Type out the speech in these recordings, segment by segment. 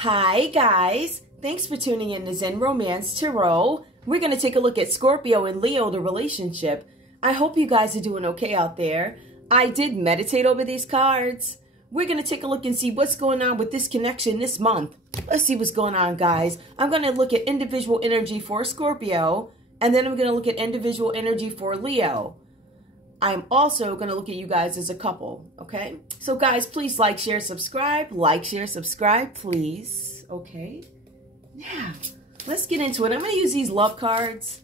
Hi guys, thanks for tuning in to Zen Romance Tarot. We're going to take a look at Scorpio and Leo, the relationship. I hope you guys are doing okay out there. I did meditate over these cards. We're going to take a look and see what's going on with this connection this month. Let's see what's going on, guys. I'm going to look at individual energy for Scorpio, and then I'm going to look at individual energy for Leo. I'm also going to look at you guys as a couple, okay? So guys, please like, share, subscribe. Like, share, subscribe, please. Okay? Yeah. Let's get into it. I'm going to use these love cards.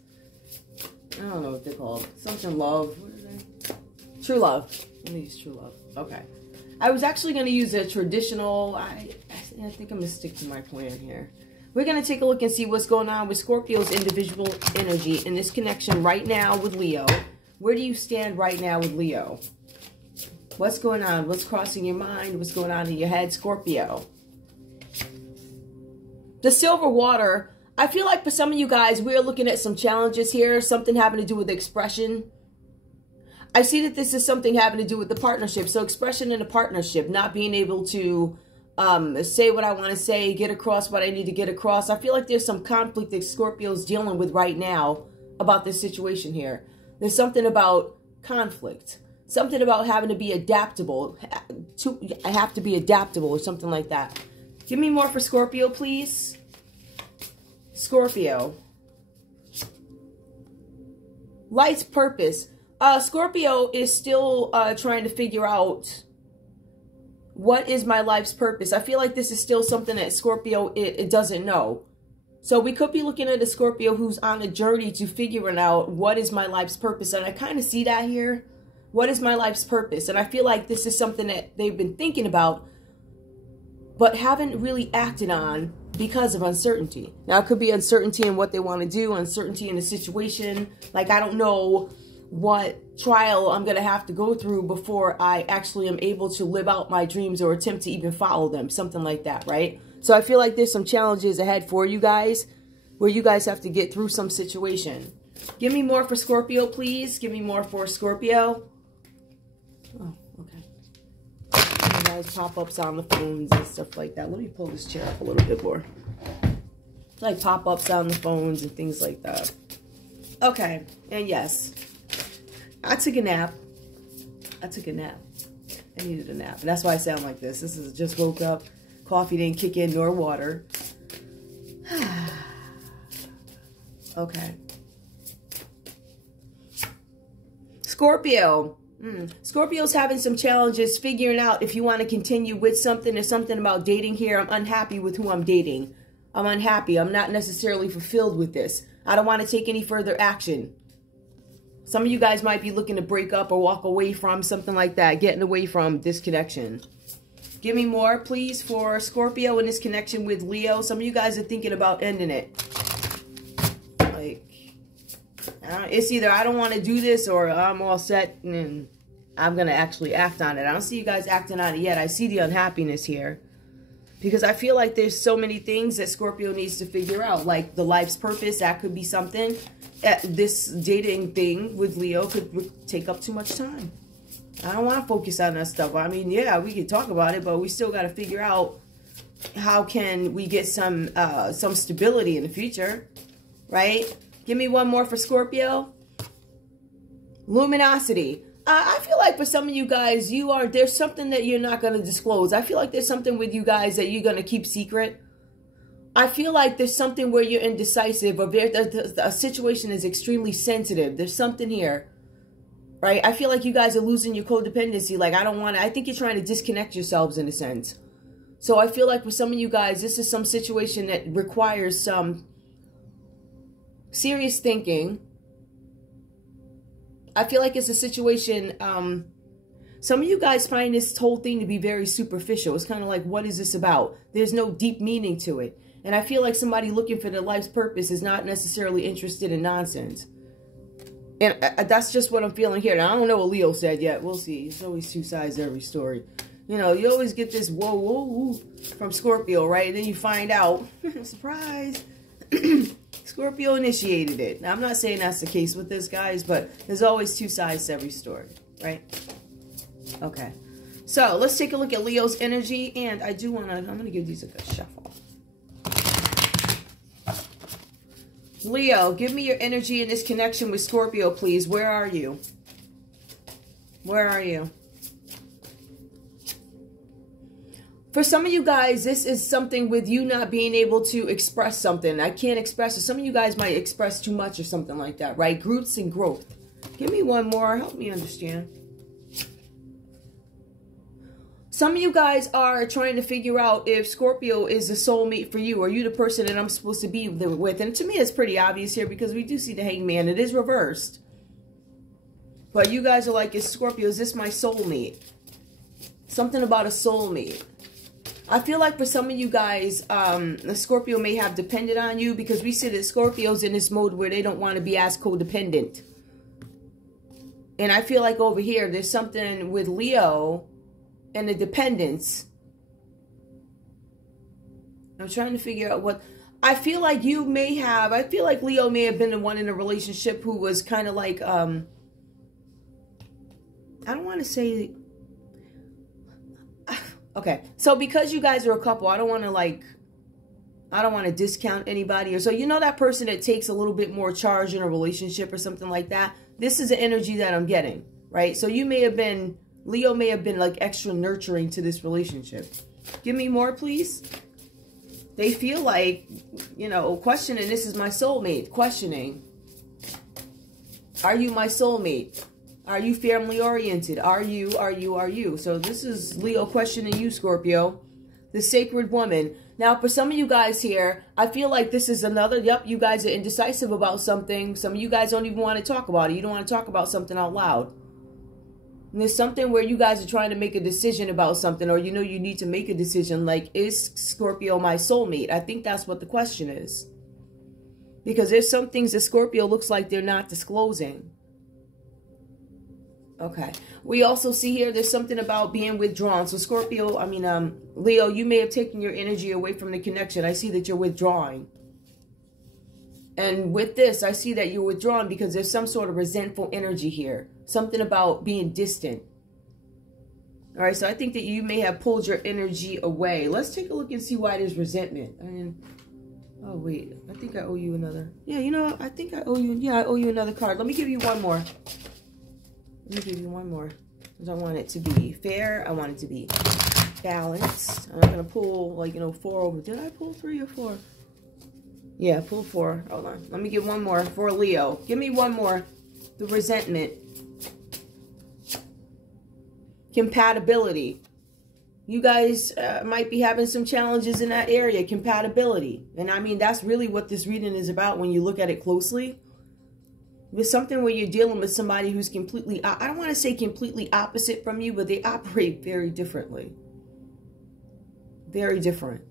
I don't know what they're called. Something love. What are they? True love. Let me use true love. Okay. I was actually going to use a traditional... I think I'm going to stick to my plan here. We're going to take a look and see what's going on with Scorpio's individual energy in this connection right now with Leo. Where do you stand right now with Leo? What's going on? What's crossing your mind? What's going on in your head, Scorpio? The silver water. I feel like for some of you guys, we're looking at some challenges here. Something having to do with expression. I see that this is something having to do with the partnership. So expression in a partnership. Not being able to say what I want to say. Get across what I need to get across. I feel like there's some conflict that Scorpio's dealing with right now about this situation here. There's something about conflict. Something about having to be adaptable. I have to be adaptable or something like that. Give me more for Scorpio, please. Scorpio. Life's purpose. Scorpio is still trying to figure out what is my life's purpose. I feel like this is still something that Scorpio it doesn't know. So we could be looking at a Scorpio who's on a journey to figuring out what is my life's purpose. And I kind of see that here. What is my life's purpose? And I feel like this is something that they've been thinking about, but haven't really acted on because of uncertainty. Now, it could be uncertainty in what they want to do, uncertainty in the situation. Like, I don't know what trial I'm going to have to go through before I actually am able to live out my dreams or attempt to even follow them. Something like that, right? So I feel like there's some challenges ahead for you guys where you guys have to get through some situation. Give me more for Scorpio, please. Give me more for Scorpio. Oh, okay. You guys pop-ups on the phones and stuff like that. Let me pull this chair up a little bit more. Like pop-ups on the phones and things like that. Okay. And yes, I took a nap. I took a nap. I needed a nap. And that's why I sound like this. This is just woke up. Coffee didn't kick in, nor water. Okay. Scorpio. Scorpio's having some challenges figuring out if you want to continue with something. There's something about dating here. I'm unhappy with who I'm dating. I'm unhappy. I'm not necessarily fulfilled with this. I don't want to take any further action. Some of you guys might be looking to break up or walk away from something like that. Getting away from this connection. Give me more, please, for Scorpio in this connection with Leo. Some of you guys are thinking about ending it. Like, it's either I don't want to do this or I'm all set and I'm going to actually act on it. I don't see you guys acting on it yet. I see the unhappiness here. Because I feel like there's so many things that Scorpio needs to figure out. Like the life's purpose, that could be something. This dating thing with Leo could take up too much time. I don't want to focus on that stuff. I mean, yeah, we can talk about it, but we still got to figure out how can we get some stability in the future, right? Give me one more for Scorpio. Luminosity. I feel like for some of you guys, there's something that you're not going to disclose. I feel like there's something with you guys that you're going to keep secret. I feel like there's something where you're indecisive or a situation is extremely sensitive. There's something here. Right? I feel like you guys are losing your codependency. Like, I think you're trying to disconnect yourselves in a sense. So I feel like for some of you guys, this is some situation that requires some serious thinking. I feel like it's a situation, some of you guys find this whole thing to be very superficial. It's kind of like, what is this about? There's no deep meaning to it. And I feel like somebody looking for their life's purpose is not necessarily interested in nonsense. And that's just what I'm feeling here. Now, I don't know what Leo said yet. We'll see. There's always two sides to every story. You know, you always get this whoa, whoa, whoa from Scorpio, right? And then you find out, surprise, Scorpio initiated it. Now, I'm not saying that's the case with this, guys, but there's always two sides to every story, right? Okay. So let's take a look at Leo's energy. And I do want to, I'm going to give these a good shuffle. Leo, give me your energy in this connection with Scorpio, please. Where are you? Where are you? For some of you guys, this is something with you not being able to express something. I can't express it. Some of you guys might express too much or something like that, right? Roots and growth. Give me one more. Help me understand. Some of you guys are trying to figure out if Scorpio is the soulmate for you. Are you the person that I'm supposed to be with? And to me, it's pretty obvious here because we do see the Hangman. It is reversed. But you guys are like, is Scorpio, is this my soulmate? Something about a soulmate. I feel like for some of you guys, the Scorpio may have depended on you because we see that Scorpios in this mode where they don't want to be as codependent. And I feel like over here, there's something with Leo and the dependence. I'm trying to figure out what... I feel like you may have... I feel like Leo may have been the one in a relationship who was kind of like... I don't want to say... Okay, so because you guys are a couple, I don't want to like... I don't want to discount anybody. Or so, you know that person that takes a little bit more charge in a relationship or something like that? This is the energy that I'm getting, right? So you may have been... Leo may have been like extra nurturing to this relationship. Give me more, please. They feel like, you know, questioning, this is my soulmate. Questioning. Are you my soulmate? Are you family oriented? Are you? So this is Leo questioning you, Scorpio. The sacred woman. Now, for some of you guys here, I feel like this is another, yep, you guys are indecisive about something. Some of you guys don't even want to talk about it. You don't want to talk about something out loud. And there's something where you guys are trying to make a decision about something, or you know you need to make a decision like, is Scorpio my soulmate? I think that's what the question is. Because there's some things that Scorpio looks like they're not disclosing. Okay. We also see here there's something about being withdrawn. So Scorpio, Leo, you may have taken your energy away from the connection. I see that you're withdrawing. And with this, I see that you're withdrawn because there's some sort of resentful energy here. Something about being distant. All right, so I think that you may have pulled your energy away. Let's take a look and see why there's resentment. Oh, wait. I think I owe you another. Yeah, you know, I think I owe you. Yeah, I owe you another card. Let me give you one more. Let me give you one more. Because I want it to be fair. I want it to be balanced. I'm not going to pull, like, you know, 4 over. Did I pull 3 or 4? Yeah, pull 4. Hold on. Let me get one more for Leo. Give me one more. The resentment. Compatibility. You guys might be having some challenges in that area. Compatibility. And I mean, that's really what this reading is about when you look at it closely. There's something where you're dealing with somebody who's completely, I don't want to say completely opposite from you, but they operate very differently. Very different.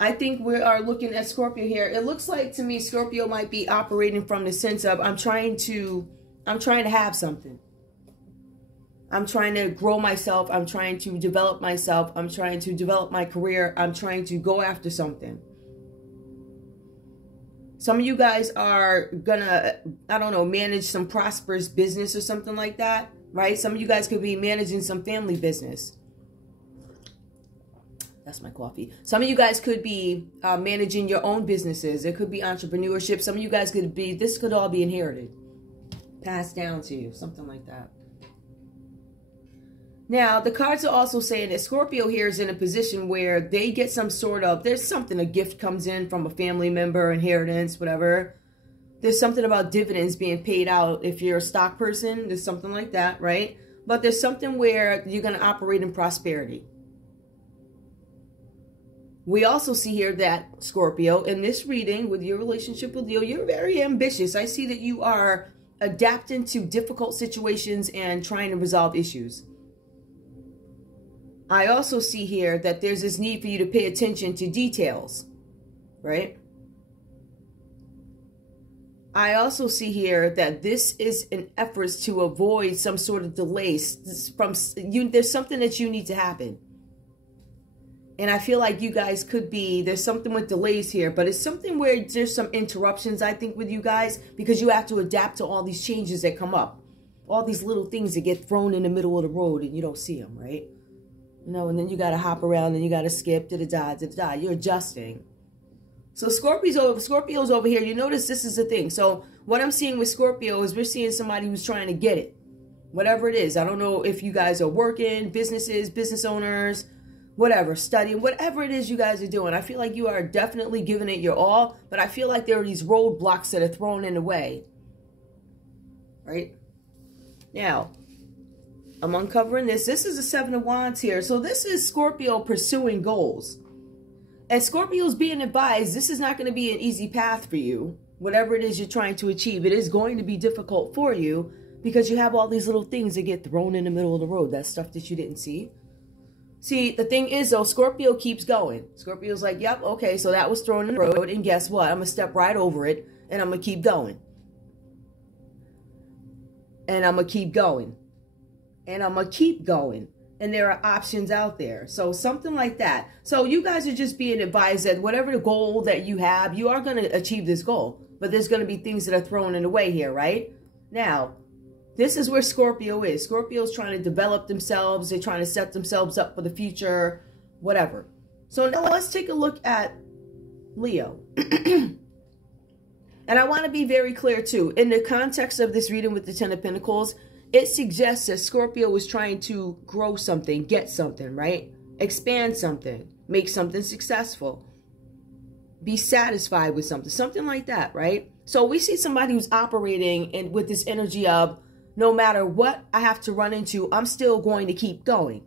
I think we are looking at Scorpio here. It looks like to me Scorpio might be operating from the sense of I'm trying to have something. I'm trying to grow myself. I'm trying to develop myself. I'm trying to develop my career. I'm trying to go after something. Some of you guys are gonna, I don't know, manage some prosperous business or something like that, right? Some of you guys could be managing some family business. That's my coffee. Some of you guys could be managing your own businesses. It could be entrepreneurship. Some of you guys could be, this could all be inherited. Passed down to you, something like that. Now, the cards are also saying that Scorpio here is in a position where they get some sort of, there's something, a gift comes in from a family member, inheritance, whatever. There's something about dividends being paid out. If you're a stock person, there's something like that, right? But there's something where you're going to operate in prosperity. We also see here that, Scorpio, in this reading with your relationship with Leo, you're very ambitious. I see that you are adapting to difficult situations and trying to resolve issues. I also see here that there's this need for you to pay attention to details, right? I also see here that this is an effort to avoid some sort of delays from you. There's something that you need to happen. And I feel like you guys could be, there's something with delays here, but it's something where there's some interruptions, I think, with you guys, because you have to adapt to all these changes that come up. All these little things that get thrown in the middle of the road and you don't see them, right? You know, and then you got to hop around and you got to skip, da-da-da, da-da-da. You're adjusting. So Scorpio's over here. You notice this is the thing. So what I'm seeing with Scorpio is we're seeing somebody who's trying to get it. Whatever it is. I don't know if you guys are working, businesses, business owners, whatever, studying, whatever it is you guys are doing. I feel like you are definitely giving it your all, but I feel like there are these roadblocks that are thrown in the way. Right? Now, I'm uncovering this. This is the Seven of Wands here. So this is Scorpio pursuing goals. And Scorpio's being advised, this is not going to be an easy path for you. Whatever it is you're trying to achieve, it is going to be difficult for you because you have all these little things that get thrown in the middle of the road. That stuff that you didn't see. See, the thing is, though, Scorpio keeps going. Scorpio's like, yep, okay, so that was thrown in the road. And guess what? I'm going to step right over it and I'm going to keep going. And I'm going to keep going. And I'm going to keep going. And there are options out there. So something like that. So you guys are just being advised that whatever the goal that you have, you are going to achieve this goal. But there's going to be things that are thrown in the way here, right? Now, this is where Scorpio is. Scorpio's trying to develop themselves. They're trying to set themselves up for the future, whatever. So now let's take a look at Leo. And I want to be very clear too. In the context of this reading with the Ten of Pentacles, it suggests that Scorpio is trying to grow something, get something, right? Expand something, make something successful, be satisfied with something like that, right? So we see somebody who's operating with this energy of no matter what I have to run into, I'm still going to keep going.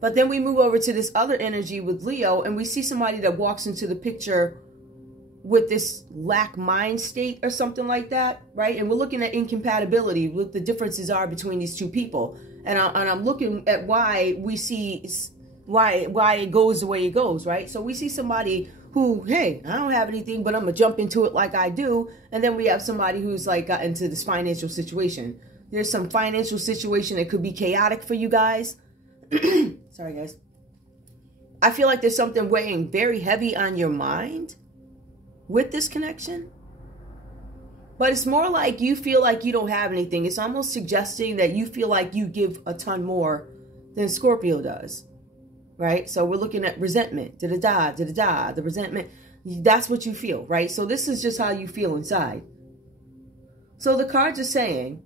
But then we move over to this other energy with Leo and we see somebody that walks into the picture with this lack mind state or something like that, right? And we're looking at incompatibility, what the differences are between these two people. And I'm looking at why we see, why it goes the way it goes, right? So we see somebody who, hey, I don't have anything, but I'm going to jump into it like I do. And then we have somebody who's like got into this financial situation. There's some financial situation that could be chaotic for you guys. Sorry, guys. I feel like there's something weighing very heavy on your mind with this connection. But it's more like you feel like you don't have anything. It's almost suggesting that you feel like you give a ton more than Scorpio does. Right? So we're looking at resentment. Da-da-da, da-da-da. The resentment. That's what you feel, right? So this is just how you feel inside. So the cards are saying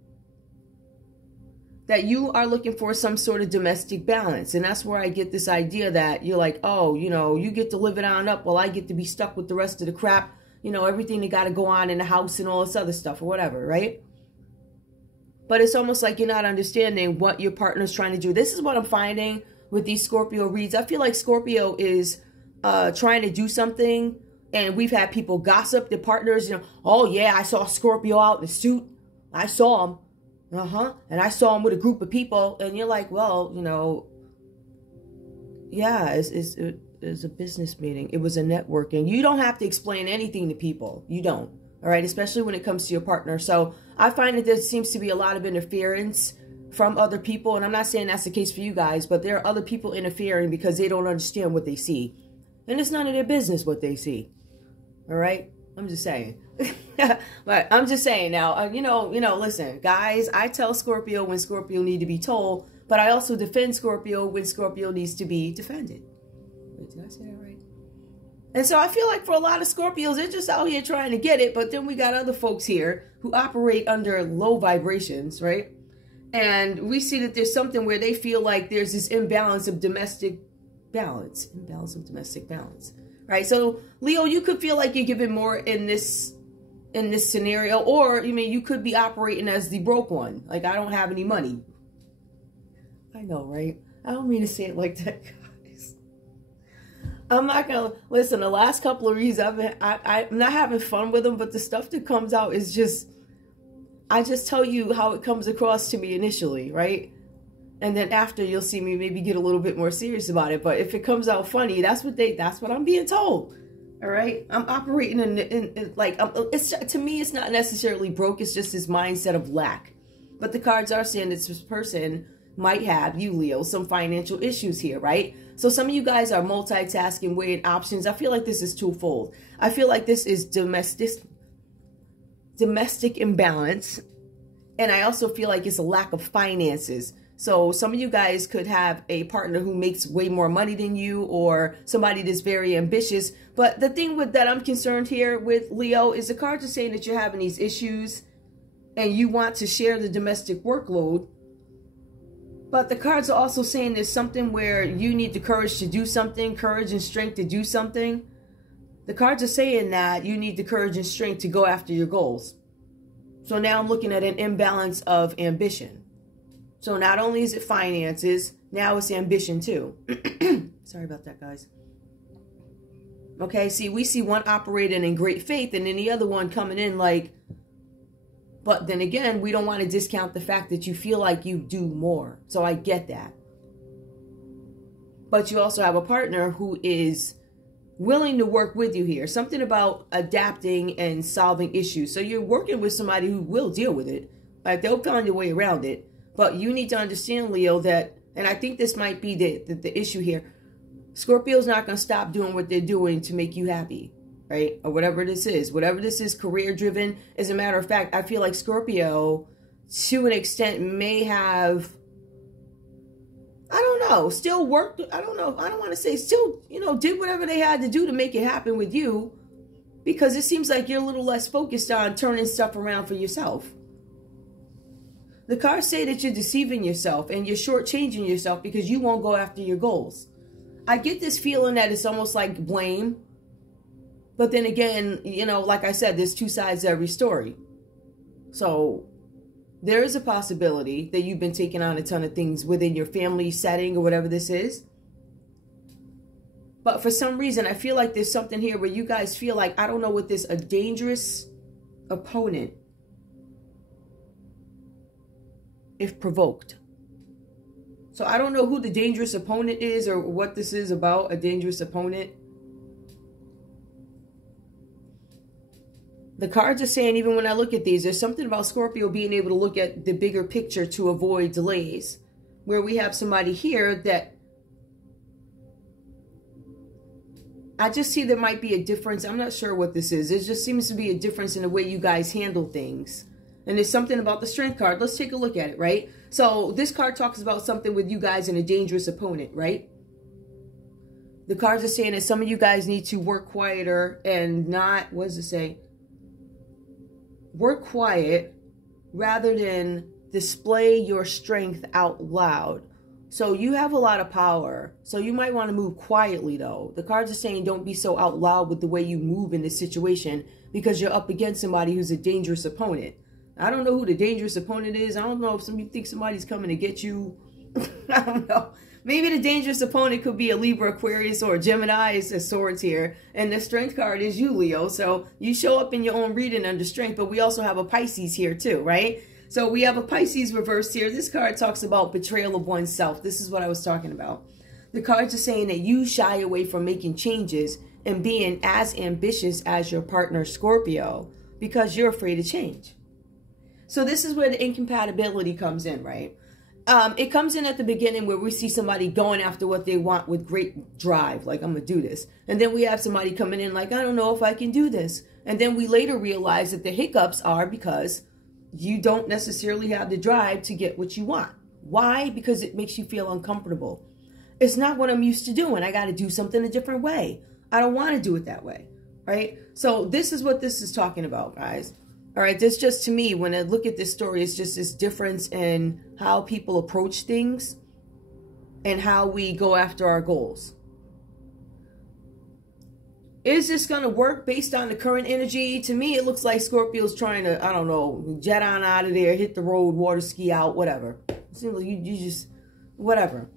that you are looking for some sort of domestic balance. And that's where I get this idea that you're like, oh, you know, you get to live it on up while I get to be stuck with the rest of the crap, you know, everything that got to go on in the house and all this other stuff or whatever, right? But it's almost like you're not understanding what your partner's trying to do. This is what I'm finding with these Scorpio reads. I feel like Scorpio is trying to do something, and we've had people gossip, their partners, you know, oh yeah, I saw Scorpio out in a suit. I saw him. And I saw him with a group of people, and you're like, well, you know, yeah, it was a business meeting. It was a networking. You don't have to explain anything to people. You don't. All right. Especially when it comes to your partner. So I find that there seems to be a lot of interference from other people. And I'm not saying that's the case for you guys, but there are other people interfering because they don't understand what they see. And it's none of their business what they see. All right. I'm just saying. But I'm just saying now, you know, listen, guys, I tell Scorpio when Scorpio need to be told, but I also defend Scorpio when Scorpio needs to be defended. Wait, did I say that right? And so I feel like for a lot of Scorpios, they're just out here trying to get it. But then we got other folks here who operate under low vibrations, right? And we see that there's something where they feel like there's this imbalance of domestic balance. Imbalance of domestic balance. Right? So, Leo, you could feel like you're giving more in this scenario. Or, I mean, you could be operating as the broke one. Like, I don't have any money. I know, right? I don't mean to say it like that, guys. I'm not going to... Listen, the last couple of reads, I'm not having fun with them, but the stuff that comes out is just... I just tell you how it comes across to me initially, right? And then after, you'll see me maybe get a little bit more serious about it. But if it comes out funny, that's what I'm being told. All right? I'm operating in like, to me, it's not necessarily broke. It's just this mindset of lack. But the cards are saying that this person might have, you Leo, some financial issues here, right? So some of you guys are multitasking, weighing options. I feel like this is twofold. I feel like this is domestic imbalance. And I also feel like it's a lack of finances. So some of you guys could have a partner who makes way more money than you, or somebody that's very ambitious. But the thing with that I'm concerned here with Leo is the cards are saying that you're having these issues and you want to share the domestic workload. But the cards are also saying there's something where you need the courage to do something, courage and strength to do something. The cards are saying that you need the courage and strength to go after your goals. So now I'm looking at an imbalance of ambition. So not only is it finances, now it's ambition too. Sorry about that, guys. Okay, see, we see one operating in great faith and then the other one coming in like, but then again, we don't want to discount the fact that you feel like you do more. So I get that. But you also have a partner who is willing to work with you here. Something about adapting and solving issues. So you're working with somebody who will deal with it. Like they'll find a way around it. But you need to understand, Leo, that, and I think this might be the issue here. Scorpio's not going to stop doing what they're doing to make you happy. Right? Or whatever this is. Whatever this is, career driven. As a matter of fact, I feel like Scorpio, to an extent, may have, I don't know, still worked. I don't know. I don't want to say still, you know, did whatever they had to do to make it happen with you. Because it seems like you're a little less focused on turning stuff around for yourself. The cards say that you're deceiving yourself and you're shortchanging yourself because you won't go after your goals. I get this feeling that it's almost like blame. But then again, you know, like I said, there's two sides to every story. So there is a possibility that you've been taking on a ton of things within your family setting or whatever this is. But for some reason, I feel like there's something here where you guys feel like, I don't know what this, a dangerous opponent, if provoked. So I don't know who the dangerous opponent is or what this is about, a dangerous opponent. The cards are saying, even when I look at these, there's something about Scorpio being able to look at the bigger picture to avoid delays. Where we have somebody here that I just see there might be a difference. I'm not sure what this is. There just seems to be a difference in the way you guys handle things. And there's something about the Strength card. Let's take a look at it, right? So this card talks about something with you guys and a dangerous opponent, right? The cards are saying that some of you guys need to work quieter and not, what does it say? Work quiet rather than display your strength out loud. So you have a lot of power. So you might want to move quietly though. The cards are saying don't be so out loud with the way you move in this situation because you're up against somebody who's a dangerous opponent. I don't know who the dangerous opponent is. I don't know if you think somebody's coming to get you. I don't know. Maybe the dangerous opponent could be a Libra, Aquarius, or a Gemini. It's a swords here. And the Strength card is you, Leo. So you show up in your own reading under Strength. But we also have a Pisces here too, right? So we have a Pisces reversed here. This card talks about betrayal of oneself. This is what I was talking about. The cards are saying that you shy away from making changes and being as ambitious as your partner, Scorpio, because you're afraid of change. So this is where the incompatibility comes in, right? It comes in at the beginning where we see somebody going after what they want with great drive, like I'm going to do this. And then we have somebody coming in like, I don't know if I can do this. And then we later realize that the hiccups are because you don't necessarily have the drive to get what you want. Why? Because it makes you feel uncomfortable. It's not what I'm used to doing. I got to do something a different way. I don't want to do it that way, right? So this is what this is talking about, guys. All right, this just to me, when I look at this story, it's just this difference in how people approach things and how we go after our goals. Is this going to work based on the current energy? To me, it looks like Scorpio's trying to, I don't know, jet on out of there, hit the road, water ski out, whatever. It seems like you just, whatever.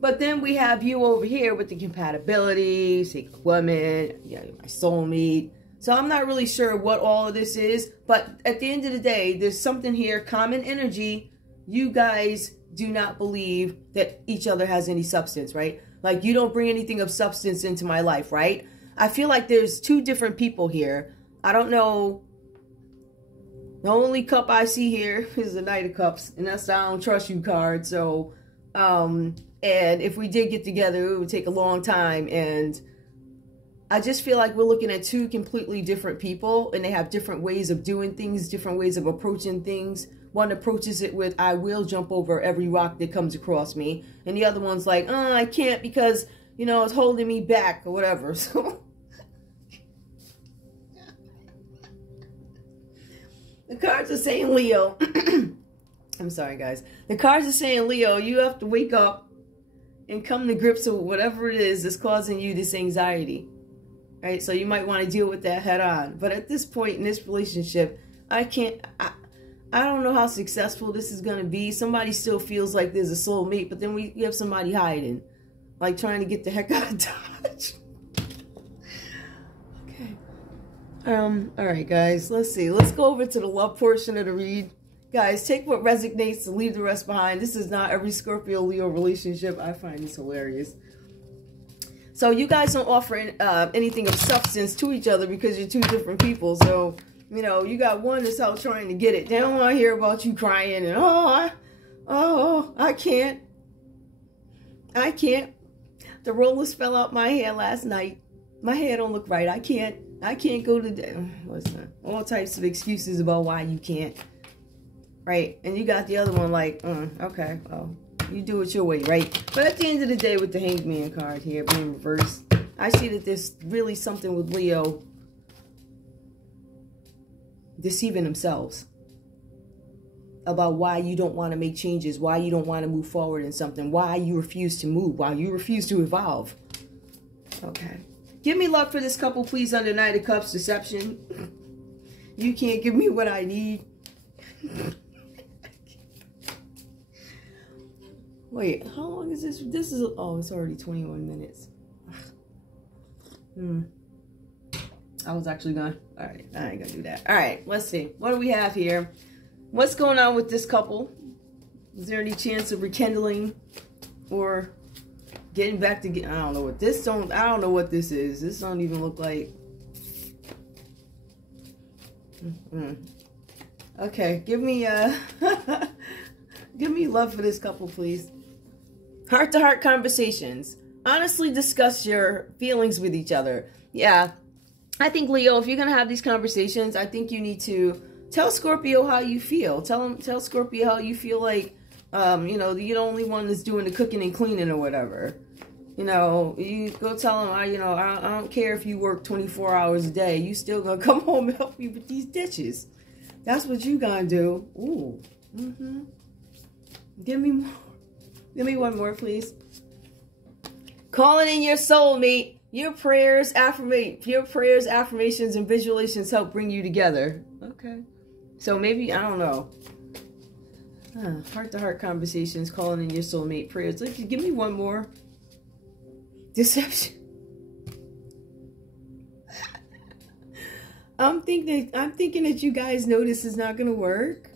But then we have you over here with the compatibility, sacred woman, yeah, my soulmate. So I'm not really sure what all of this is, but at the end of the day, there's something here, common energy. You guys do not believe that each other has any substance, right? Like you don't bring anything of substance into my life, right? I feel like there's two different people here. I don't know. The only cup I see here is the Knight of Cups, and that's the I don't trust you card. So, and if we did get together, it would take a long time, and I just feel like we're looking at two completely different people, and they have different ways of doing things, different ways of approaching things. One approaches it with, I will jump over every rock that comes across me. And the other one's like, oh, I can't because, you know, it's holding me back or whatever. So the cards are saying Leo. I'm sorry, guys. The cards are saying, Leo, you have to wake up and come to grips with whatever it is that's causing you this anxiety. Right? So you might want to deal with that head on. But at this point in this relationship, I don't know how successful this is going to be. Somebody still feels like there's a soulmate, but then we have somebody hiding. Like trying to get the heck out of Dodge. Okay. All right, guys. Let's see. Let's go over to the love portion of the read. Guys, take what resonates and leave the rest behind. This is not every Scorpio-Leo relationship. I find this hilarious. So you guys don't offer anything of substance to each other because you're two different people. So, you know, you got one that's out trying to get it. They don't want to hear about you crying and, I can't. I can't. The rollers fell out my hair last night. My hair don't look right. I can't go to, listen, all types of excuses about why you can't. Right? And you got the other one like, okay, well, you do it your way, right? But at the end of the day, with the Hangman card here being reversed, I see that there's really something with Leo deceiving themselves about why you don't want to make changes, why you don't want to move forward in something, why you refuse to move, why you refuse to evolve. Okay. Give me love for this couple, please, under Knight of Cups, deception. You can't give me what I need. Wait, how long is this? This is, oh, it's already 21 minutes. I was actually gonna, all right, I ain't gonna do that. All right, let's see. What do we have here? What's going on with this couple? Is there any chance of rekindling or getting back together? I don't know what this I don't know what this is. This don't even look like. Okay, give me give me love for this couple, please. Heart-to-heart conversations. Honestly discuss your feelings with each other. Yeah, I think, Leo, if you're going to have these conversations, I think you need to tell Scorpio how you feel. Tell Scorpio how you feel like, you know, you're the only one that's doing the cooking and cleaning or whatever. You know, you go tell him, I don't care if you work 24 hours a day. You still going to come home and help me with these dishes. That's what you going to do. Ooh. Give me more. Give me one more, please. Calling in your soulmate. Your prayers, affirmations, and visualizations help bring you together. Okay. So maybe, I don't know. Heart-to-heart conversations, calling in your soulmate, prayers. Give me one more. Deception. I'm thinking that you guys know this is not going to work.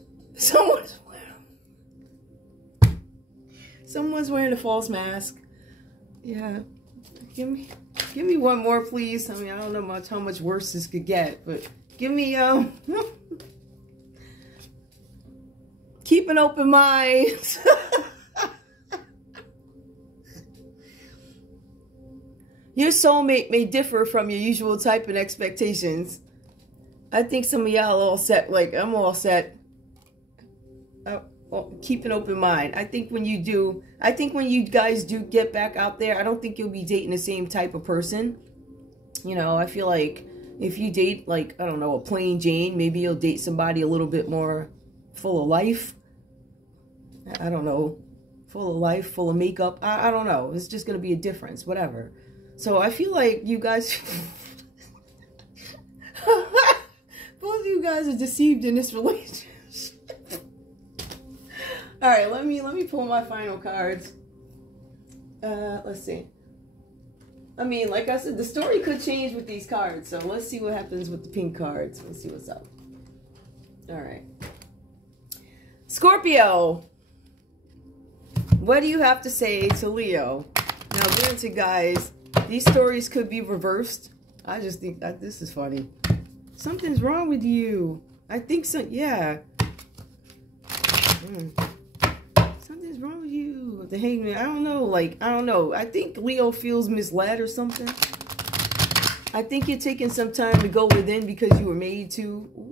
Someone's wearing a false mask. Yeah. Give me one more, please. I mean, I don't know how much worse this could get, but give me keep an open mind. Your soulmate may differ from your usual type and expectations. I think some of y'all all set. Like, I'm all set. Keep an open mind. I think when you guys do get back out there, I don't think you'll be dating the same type of person. You know, I feel like if you date, like, I don't know, a plain Jane, maybe you'll date somebody a little bit more full of life. I don't know. Full of life, full of makeup. I don't know. It's just going to be a difference, whatever. So I feel like you guys, both of you guys are deceived in this relationship. All right, let me pull my final cards. Let's see. I mean, like I said, the story could change with these cards. So let's see what happens with the pink cards. Let's see what's up. All right. Scorpio. What do you have to say to Leo? Now, granted, guys, these stories could be reversed. I just think that this is funny. Something's wrong with you. I think so. Yeah. Something's wrong with you. The Hangman. I don't know. Like, I don't know. I think Leo feels misled or something. I think you're taking some time to go within because you were made to. Ooh.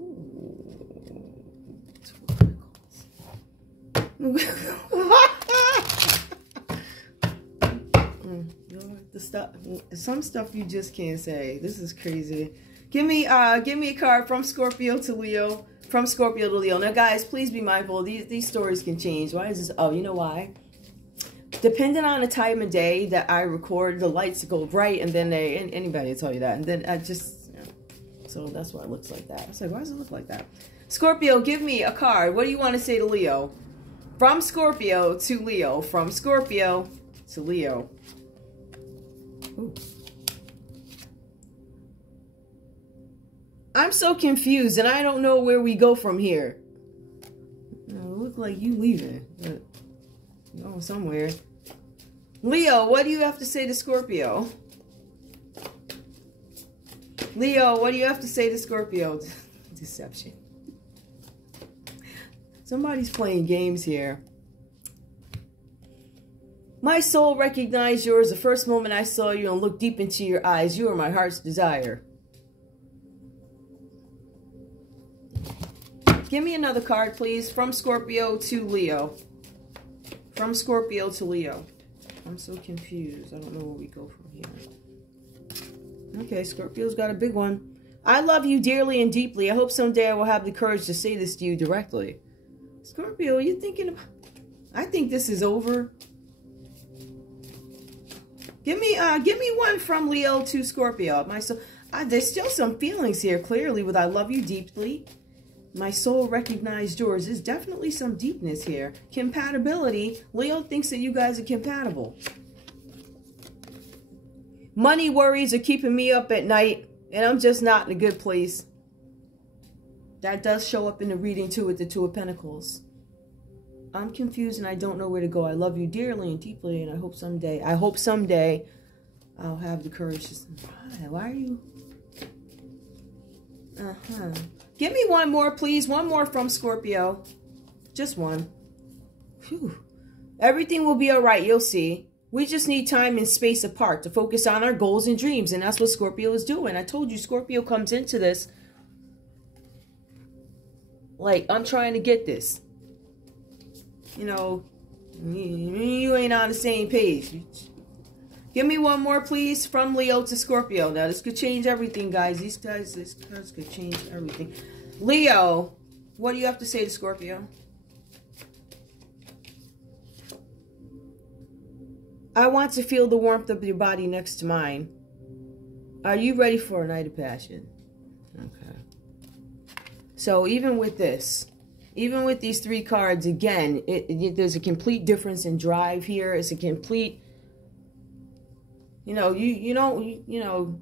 The stuff, some stuff you just can't say. This is crazy. Give me a card from Scorpio to Leo. From Scorpio to Leo. Now, guys, please be mindful. These stories can change. Why is this? Oh, you know why? Depending on the time of day that I record, the lights go bright, and then anybody will tell you that. And then I just, yeah. So that's why it looks like that. I was like, why does it look like that? Scorpio, give me a card. What do you want to say to Leo? From Scorpio to Leo. From Scorpio to Leo. Ooh. I'm so confused, and I don't know where we go from here. It look like you leaving, but going somewhere. Leo, what do you have to say to Scorpio? Leo, what do you have to say to Scorpio? Deception. Somebody's playing games here. My soul recognized yours the first moment I saw you and looked deep into your eyes. You are my heart's desire. Give me another card, please. From Scorpio to Leo. From Scorpio to Leo. I'm so confused. I don't know where we go from here. Okay, Scorpio's got a big one. I love you dearly and deeply. I hope someday I will have the courage to say this to you directly. Scorpio, are you thinking about... I think this is over. Give me one from Leo to Scorpio. There's still some feelings here, clearly, with I love you deeply. My soul recognized yours. There's definitely some deepness here. Compatibility. Leo thinks that you guys are compatible. Money worries are keeping me up at night, and I'm just not in a good place. That does show up in the reading too with the Two of Pentacles. I'm confused and I don't know where to go. I love you dearly and deeply, and I hope someday I'll have the courage to... Why are you... Give me one more, please. One more from Scorpio. Just one. Phew. Everything will be all right. You'll see. We just need time and space apart to focus on our goals and dreams. And that's what Scorpio is doing. I told you Scorpio comes into this like, I'm trying to get this. You know, you ain't on the same page. Give me one more, please, from Leo to Scorpio. Now, this could change everything, guys. This cards could change everything. Leo, what do you have to say to Scorpio? I want to feel the warmth of your body next to mine. Are you ready for a night of passion? Okay. So, even with this, even with these three cards, again, there's a complete difference in drive here. It's a complete... You know, you know,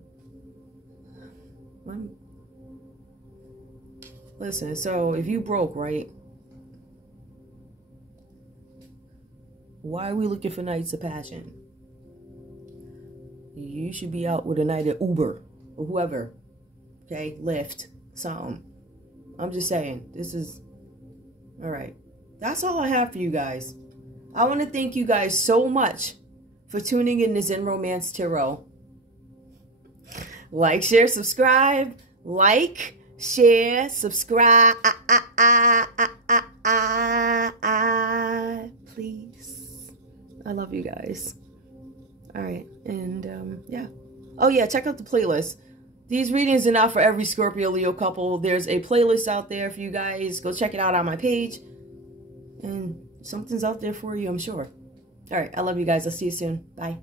listen, so if you broke, right? Why are we looking for nights of passion? You should be out with a night at Uber or whoever. Okay, Lyft, something. I'm just saying, this is, all right. That's all I have for you guys. I want to thank you guys so much for tuning in to Zen Romance Tarot. Like, share, subscribe. Like, share, subscribe. Please. I love you guys. All right. And, yeah. Oh, yeah. Check out the playlist. These readings are not for every Scorpio Leo couple. There's a playlist out there for you guys. Go check it out on my page. And something's out there for you, I'm sure. All right. I love you guys. I'll see you soon. Bye.